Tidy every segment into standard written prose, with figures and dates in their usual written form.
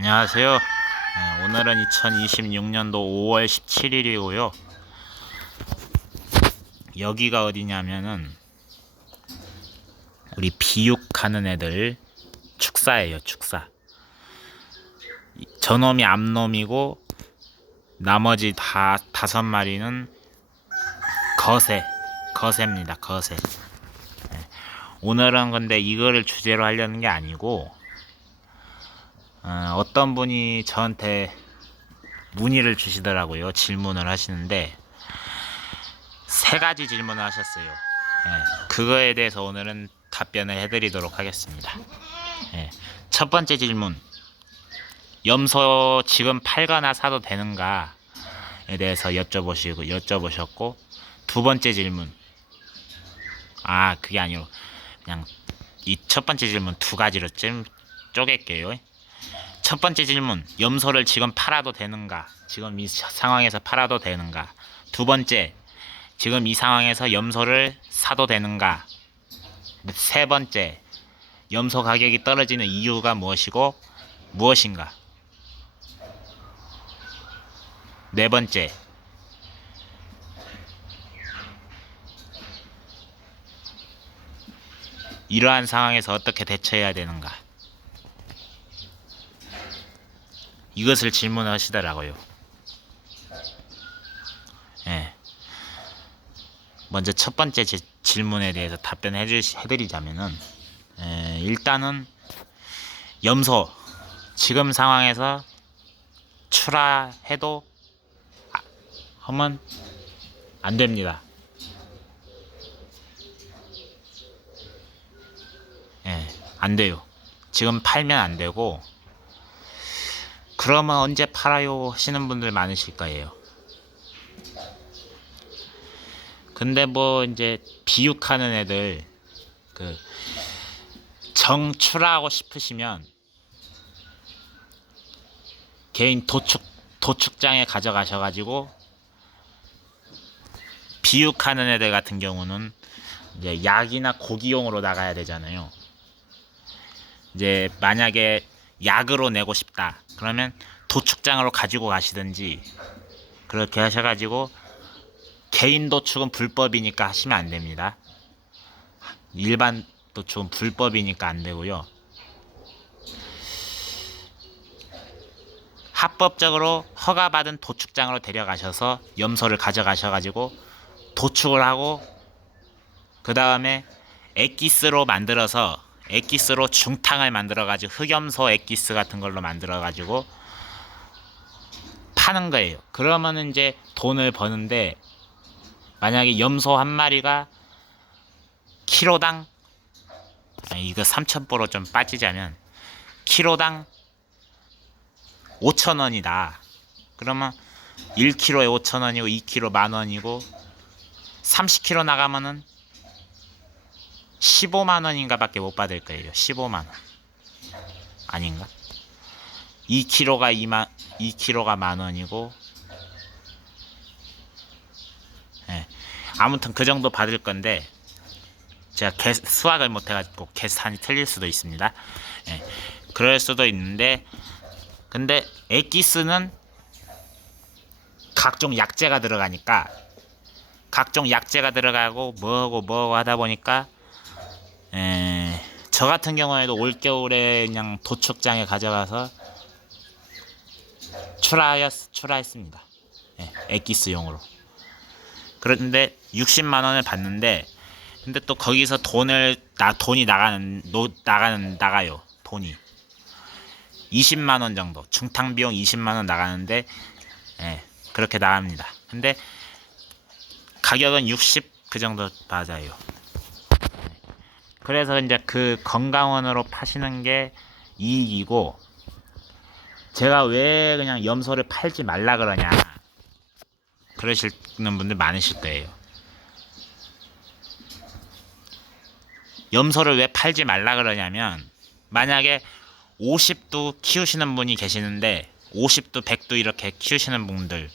안녕하세요. 오늘은 2026년도 5월 17일이고요. 여기가 어디냐면은 우리 비육하는 애들 축사예요, 축사. 저놈이 암놈이고 나머지 다섯 마리는 거세입니다, 거세. 오늘은 근데 이거를 주제로 하려는 게 아니고 어떤 분이 저한테 문의를 주시더라고요. 질문을 하시는데 세 가지 질문을 하셨어요. 그거에 대해서 오늘은 답변을 해드리도록 하겠습니다. 첫 번째 질문, 염소 지금 팔거나 사도 되는가에 대해서 여쭤보셨고, 두 번째 질문, 그게 아니고 그냥 이 첫 번째 질문 두 가지로 좀 쪼갤게요. 첫 번째 질문, 염소를 지금 팔아도 되는가? 지금 이 상황에서 팔아도 되는가? 두 번째, 지금 이 상황에서 염소를 사도 되는가? 세 번째, 염소 가격이 떨어지는 이유가 무엇인가? 네 번째, 이러한 상황에서 어떻게 대처해야 되는가? 이것을 질문하시더라고요. 먼저 첫 번째 질문에 대해서 답변해드리자면은, 일단은 염소 지금 상황에서 출하해도 하면 안 됩니다. 안 돼요. 지금 팔면 안 되고, 그러면 언제 팔아요 하시는 분들 많으실 거예요. 근데 뭐 이제 비육하는 애들 정출하고 싶으시면 개인 도축장에 가져가셔가지고, 비육하는 애들 같은 경우는 이제 약이나 고기용으로 나가야 되잖아요. 이제 만약에 약으로 내고 싶다 그러면 도축장으로 가지고 가시든지 그렇게 하셔가지고, 개인 도축은 불법이니까 하시면 안 됩니다. 일반 도축은 불법이니까 안 되고요. 합법적으로 허가받은 도축장으로 데려가셔서 염소를 가져가셔가지고 도축을 하고, 그 다음에 엑기스로 중탕을 만들어가지고 흑염소 엑기스 같은 걸로 만들어가지고 파는 거예요. 그러면은 이제 돈을 버는데, 만약에 염소 한 마리가 키로당, 이거 3,000보로 좀 빠지자면 키로당 5,000원이다. 그러면 1kg에 5,000원이고 2kg 10,000원이고 30kg 나가면은 15만원인가 밖에 못 받을 거예요. 15만원 아닌가? 2kg가 만원이고, 아무튼 그 정도 받을 건데, 제가 수학을 못해가지고 계산이 틀릴 수도 있습니다. 그럴 수도 있는데, 근데 엑기스는 각종 약재가 들어가고 뭐하고 하다 보니까, 저 같은 경우에도 올겨울에 그냥 도축장에 가져가서 출하했습니다. 엑기스용으로. 그런데 60만 원을 받는데, 근데 또 거기서 돈이 나가요. 돈이 20만 원 정도, 중탕 비용 20만 원 나가는데, 그렇게 나갑니다. 근데 가격은 60 그 정도 맞아요. 그래서 이제 그 건강원으로 파시는 게 이익이고, 제가 왜 그냥 염소를 팔지 말라 그러냐 그러시는 분들 많으실 거예요. 염소를 왜 팔지 말라 그러냐면, 만약에 50도 키우시는 분이 계시는데, 50도 100도 이렇게 키우시는 분들,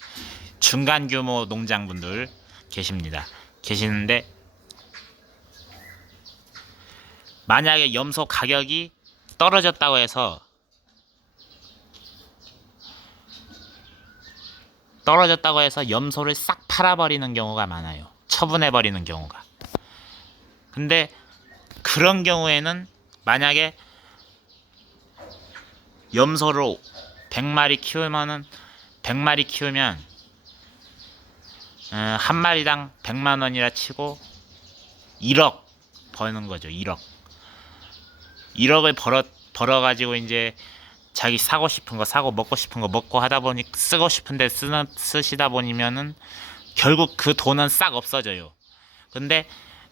중간 규모 농장분들 계시는데, 만약에 염소 가격이 떨어졌다고 해서 떨어졌다고 해서 염소를 싹 팔아버리는 경우가 많아요. 처분해버리는 경우가. 근데 그런 경우에는 만약에 염소를 100마리 키우면은 100마리 키우면 한 마리당 100만 원이라 치고 1억 버는 거죠. 1억. 1억을 벌어 가지고 이제 자기 사고 싶은 거 사고 먹고 싶은 거 먹고 하다 보니 쓰고 싶은데 쓰시다 보면은 결국 그 돈은 싹 없어져요. 근데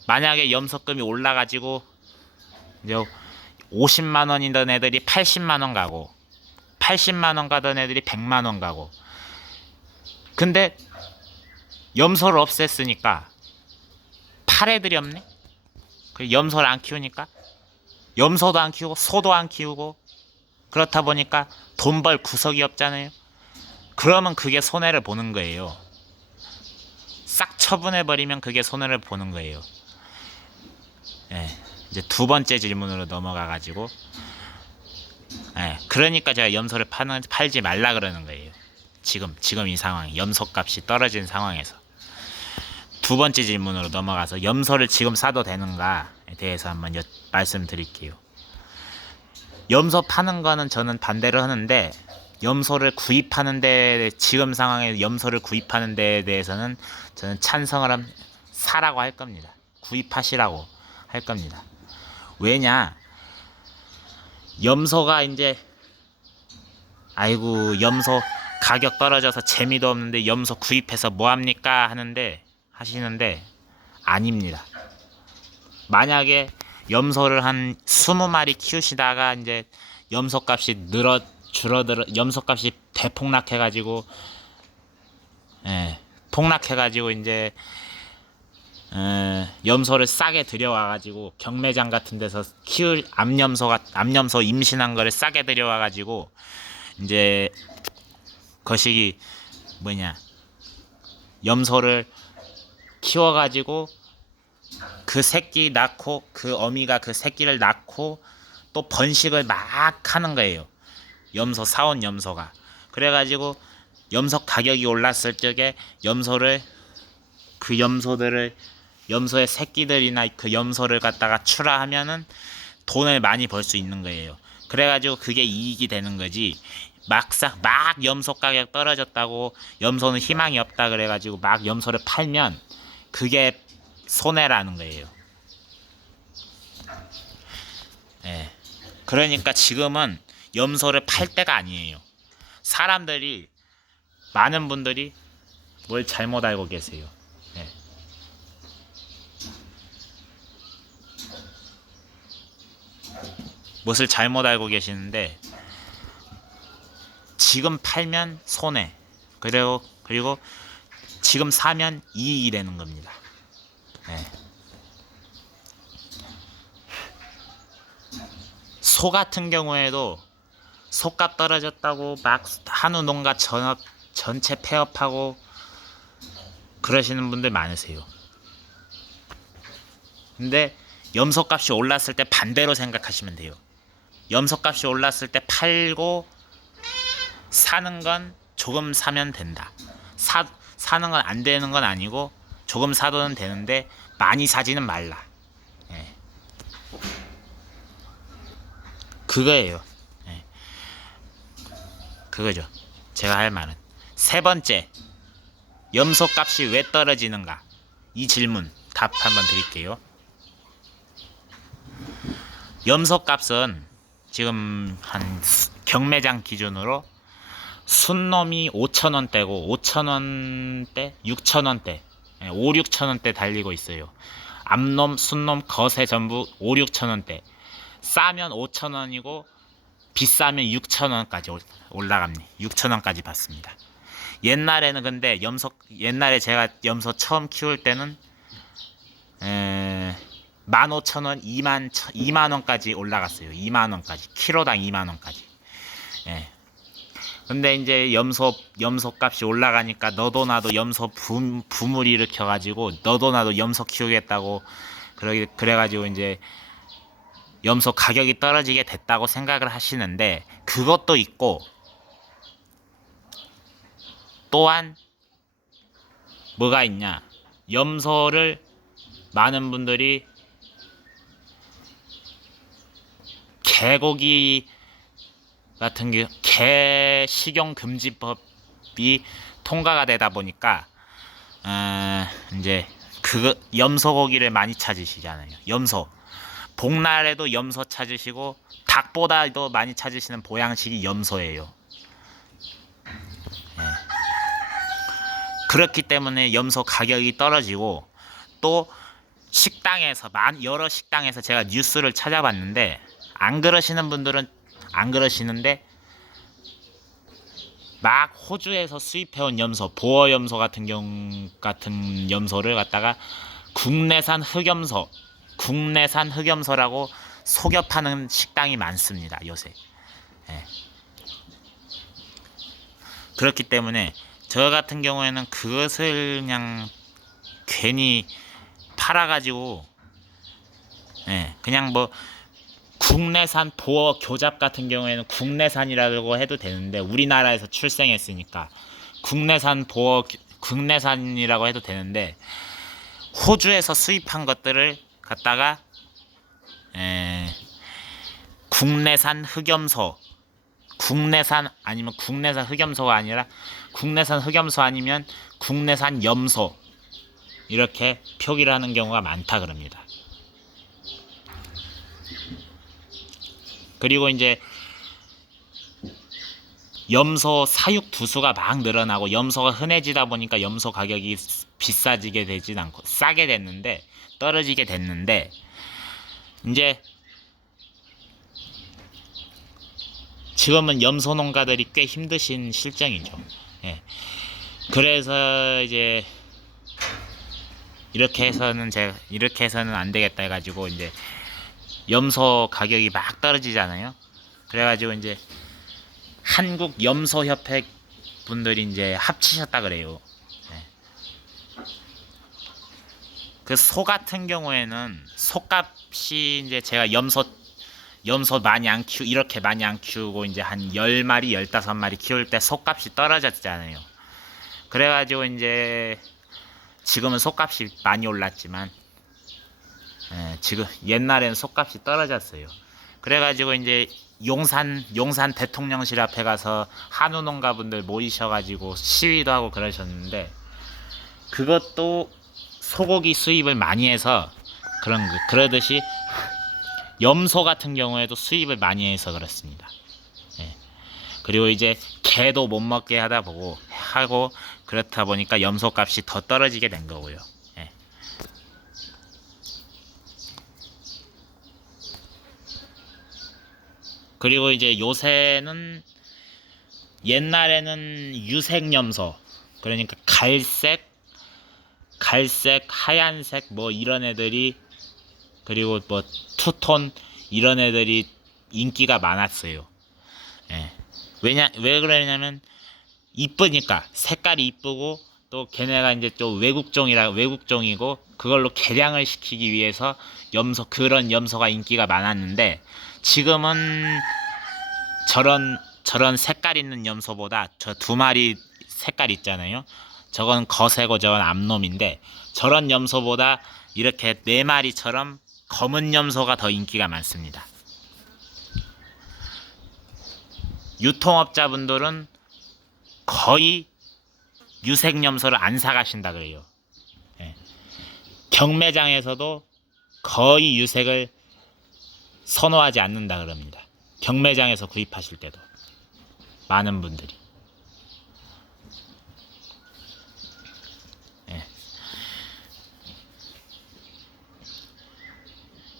만약에 염소금이 올라가지고 이제 50만 원이던 애들이 80만 원 가고 80만 원 가던 애들이 100만 원 가고. 근데 염소를 없앴으니까 팔 애들이 없네. 그 염소를 안 키우니까 염소도 안 키우고 소도 안 키우고 그렇다 보니까 돈 벌 구석이 없잖아요. 그러면 그게 손해를 보는 거예요. 싹 처분해버리면 그게 손해를 보는 거예요. 예, 이제 두 번째 질문으로 넘어가가지고, 예, 그러니까 제가 염소를 팔지 말라 그러는 거예요. 지금 이 상황, 염소값이 떨어진 상황에서. 두 번째 질문으로 넘어가서 염소를 지금 사도 되는가에 대해서 한번 말씀드릴게요. 염소 파는 거는 저는 반대를 하는데 염소를 구입하는 데 지금 상황에 염소를 구입하는 데에 대해서는 저는 찬성을 사라고 할 겁니다. 구입하시라고 할 겁니다. 왜냐? 염소가 이제 아이고 염소 가격 떨어져서 재미도 없는데 염소 구입해서 뭐 합니까 하시는데 아닙니다. 만약에 염소를 한 20마리 키우시다가 이제 염소값이 줄어들어 염소값이 대폭락해가지고 폭락해가지고 이제 염소를 싸게 들여와가지고 경매장 같은 데서 키울 암염소 임신한 거를 싸게 들여와가지고 이제 거시기 염소를 키워가지고 그 새끼 낳고 그 어미가 그 새끼를 낳고 또 번식을 막 하는 거예요. 사온 염소가. 그래가지고 염소 가격이 올랐을 적에 염소의 새끼들이나 그 염소를 갖다가 출하하면은 돈을 많이 벌 수 있는 거예요. 그래가지고 그게 이익이 되는 거지. 막 염소 가격 떨어졌다고 염소는 희망이 없다 그래가지고 막 염소를 팔면 그게 손해라는 거예요. 예. 그러니까 지금은 염소를 팔 때가 아니에요. 많은 분들이 뭘 잘못 알고 계세요. 예. 무엇을 잘못 알고 계시는데 지금 팔면 손해. 그리고 지금 사면 이익이 되는 겁니다. 네. 소 같은 경우에도 소값 떨어졌다고 막 한우 농가 전체 폐업하고 그러시는 분들 많으세요. 근데 염소값이 올랐을 때 반대로 생각하시면 돼요. 염소값이 올랐을 때 팔고 사는 건 조금 사면 된다. 사는 건 안 되는 건 아니고 조금 사도는 되는데 많이 사지는 말라. 예. 그거예요. 예. 그거죠. 제가 할 말은. 세 번째, 염소값이 왜 떨어지는가? 이 질문 답 한번 드릴게요. 염소값은 지금 한 경매장 기준으로 순놈이 5,000원대고 5,000원대, 6,000원대, 5, 6,000원대 달리고 있어요. 암놈, 순놈, 거세 전부 5, 6,000원대. 싸면 5,000원이고 비싸면 6,000원까지 올라갑니다. 6,000원까지 받습니다. 옛날에는 근데 옛날에 제가 염소 처음 키울 때는 15,000원, 2만원까지 올라갔어요. 2만원까지. 키로당 2만원까지. 예. 근데 이제 염소 값이 올라가니까 너도 나도 염소 붐을 일으켜가지고 너도 나도 염소 키우겠다고 그래가지고 이제 염소 가격이 떨어지게 됐다고 생각을 하시는데 그것도 있고 또한 뭐가 있냐? 염소를 많은 분들이 개고기 같은 경우 개 식용 금지법이 통과가 되다 보니까 이제 그 염소 고기를 많이 찾으시잖아요. 염소. 복날에도 염소 찾으시고 닭보다도 많이 찾으시는 보양식이 염소예요. 예. 그렇기 때문에 염소 가격이 떨어지고 또 식당에서 여러 식당에서 제가 뉴스를 찾아봤는데 안 그러시는 분들은 안 그러시는데 막 호주에서 수입해온 염소, 보어 염소 같은 염소를 갖다가 국내산 흑염소라고 속여 파는 식당이 많습니다, 요새. 예. 그렇기 때문에 저 같은 경우에는 그것을 그냥 괜히 팔아가지고, 예, 그냥 뭐 국내산 보어 교잡 같은 경우에는 국내산이라고 해도 되는데 우리나라에서 출생했으니까 국내산이라고 해도 되는데 호주에서 수입한 것들을 갖다가 국내산 흑염소, 국내산 흑염소가 아니라 국내산 흑염소 아니면 국내산 염소 이렇게 표기를 하는 경우가 많다 그럽니다. 그리고 이제 염소 사육 두수가 막 늘어나고 염소가 흔해지다 보니까 염소 가격이 비싸지게 되진 않고 싸게 됐는데 떨어지게 됐는데 이제 지금은 염소 농가들이 꽤 힘드신 실정이죠. 예. 그래서 이제 이렇게 해서는 안 되겠다 해가지고 이제 염소 가격이 막 떨어지잖아요. 그래가지고 이제 한국 염소 협회 분들이 이제 합치셨다 그래요. 네. 그 소 같은 경우에는 소값이 이제 제가 염소 이렇게 많이 안 키우고 이제 한 10마리, 15마리 키울 때 소값이 떨어졌잖아요. 그래가지고 이제 지금은 소값이 많이 올랐지만 지금 옛날에는 소값이 떨어졌어요. 그래가지고 이제 용산 대통령실 앞에 가서 한우 농가분들 모이셔가지고 시위도 하고 그러셨는데 그것도 소고기 수입을 많이 해서 그러듯이 염소 같은 경우에도 수입을 많이 해서 그렇습니다. 예. 그리고 이제 개도 못 먹게 하고 그렇다 보니까 염소값이 더 떨어지게 된 거고요. 예. 그리고 이제 요새는 옛날에는 유색염소 그러니까 갈색, 하얀색 뭐 이런 애들이 그리고 뭐 투톤 이런 애들이 인기가 많았어요. 예. 왜 그러냐면 이쁘니까 색깔이 이쁘고 또 걔네가 이제 좀 외국종이고 그걸로 개량을 시키기 위해서 그런 염소가 인기가 많았는데 지금은 저런 색깔 있는 염소보다 저 2마리 색깔 있잖아요. 저건 거세고 저건 암놈인데 저런 염소보다 이렇게 4마리처럼 검은 염소가 더 인기가 많습니다. 유통업자분들은 거의 유색 염소를 안 사가신다 그래요. 예. 경매장에서도 거의 유색을 선호하지 않는다 그럽니다. 경매장에서 구입하실 때도 많은 분들이. 예.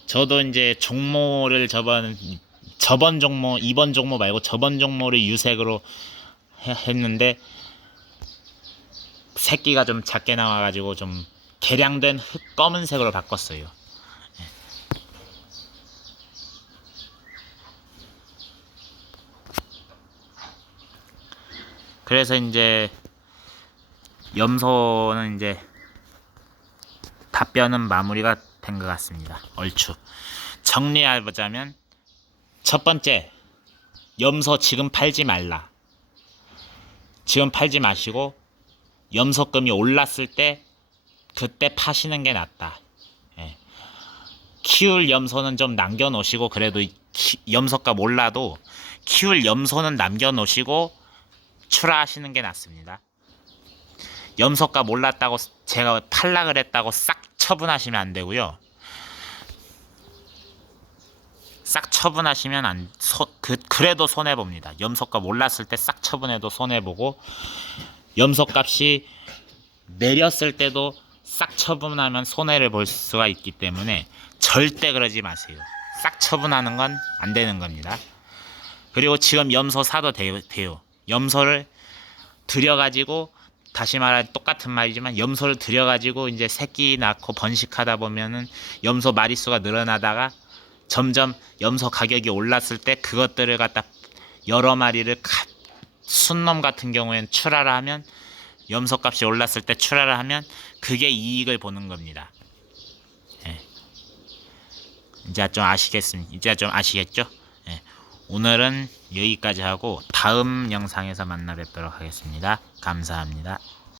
저도 이제 종모를 이번 종모 말고 저번 종모를 유색으로 했는데 새끼가 좀 작게 나와가지고 좀 개량된 검은색으로 바꿨어요. 그래서 이제 염소는 이제 답변은 마무리가 된 것 같습니다. 얼추 정리해보자면 첫 번째, 염소 지금 팔지 말라. 지금 팔지 마시고 염소금이 올랐을 때 그때 파시는 게 낫다. 예. 키울 염소는 좀 남겨놓으시고 그래도 염소값 올라도 키울 염소는 남겨놓으시고 출하하시는 게 낫습니다. 염소값 올랐다고 제가 팔라 그랬다고 싹 처분하시면 안 되고요. 싹 처분하시면 그래도 손해 봅니다. 염소값 올랐을 때 싹 처분해도 손해 보고 염소값이 내렸을 때도 싹 처분하면 손해를 볼 수가 있기 때문에 절대 그러지 마세요. 싹 처분하는 건 안 되는 겁니다. 그리고 지금 염소 사도 돼요. 염소를 들여가지고 다시 말해 똑같은 말이지만 염소를 들여가지고 이제 새끼 낳고 번식하다 보면은 염소 마리수가 늘어나다가 점점 염소 가격이 올랐을 때 그것들을 갖다 여러 마리를 순놈 같은 경우에는 출하를 하면 염소값이 올랐을 때 출하를 하면 그게 이익을 보는 겁니다. 예. 이제 좀 아시겠죠? 예. 오늘은 여기까지 하고 다음 영상에서 만나 뵙도록 하겠습니다. 감사합니다.